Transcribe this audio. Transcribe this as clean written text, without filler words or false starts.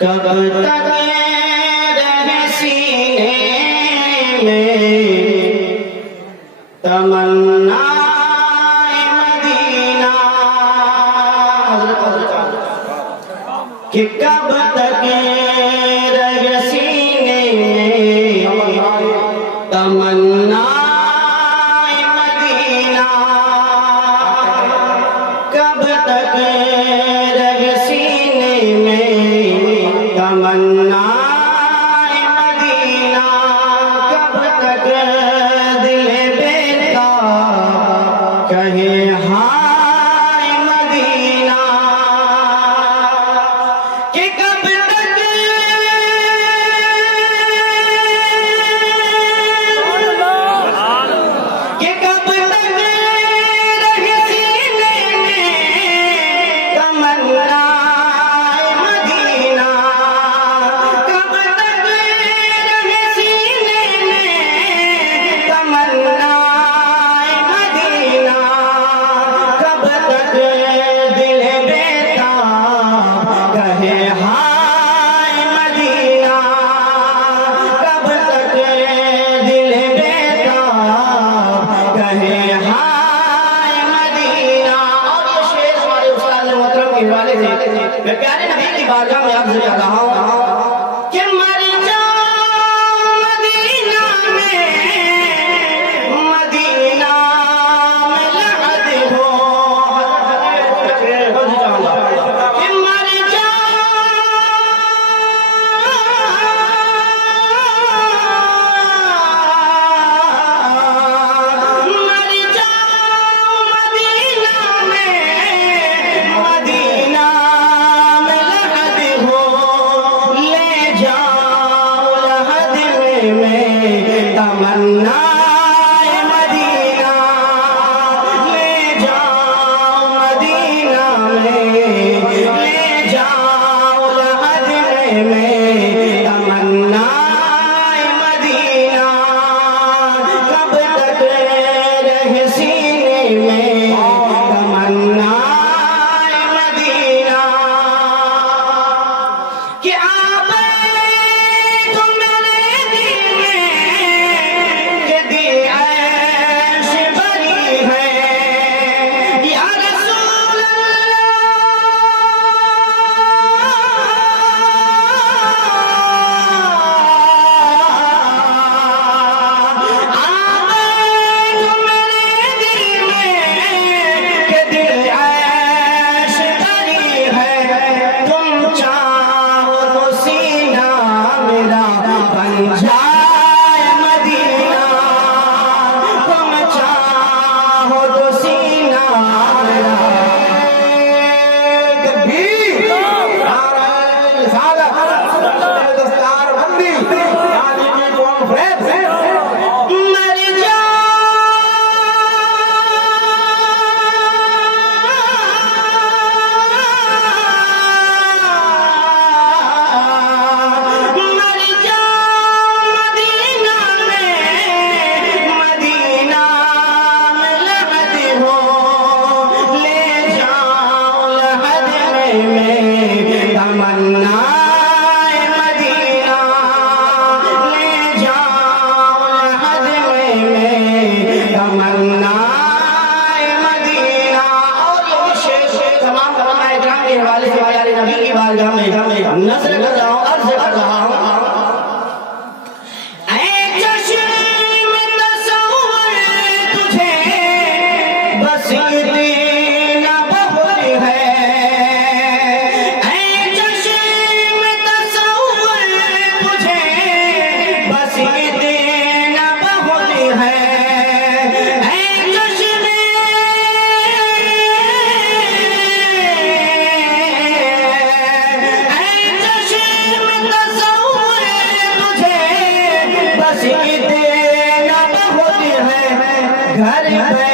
کب تک رہے سینے میں تمنا مدینہ، کہ کب تک رہے سینے میں تمنا مدینہ، کب تک رہے سینے میں تمنا مدینہ، کب تک دل بیتاب کہے ہائے مدینہ، کہ کب تک رہے سینے میں تمنا مدینہ، کب تک رہے سینے میں تمنا مدینہ، کب تک دل بیتاب کہے ہائے مدینہ، کب تک دل بیتاب کہے ہائے مدینہ۔ اور یہ شعر ہمارے استاد محترم کے حوالے سے میں پیارے نبی کی بارگاہ میں عرض کر رہا ہوں کہ مر جاؤں مدینہ میں، مدینہ میں لحد ہو، کہ مر جاؤں مدینہ میں، مدینہ میں لحد ہو، لے جاؤ لحد میں تمنا مدینہ، لے جاؤ مدینہ میں، لے جاؤ لحد میں تمنا مدینہ، کب تک رہے سینے میں تمنا مدینہ، کہ آپ تو میرے دل میں کہ دل عیش بری ہے، یا رسول نظر کر رہا ہوں، عرض کر رہا ہوں، اے چشم تصور تجھے بس اتنا بہت ہے، اے چشم تصور تجھے بس اتنا بہت ہے، اے چشم گھر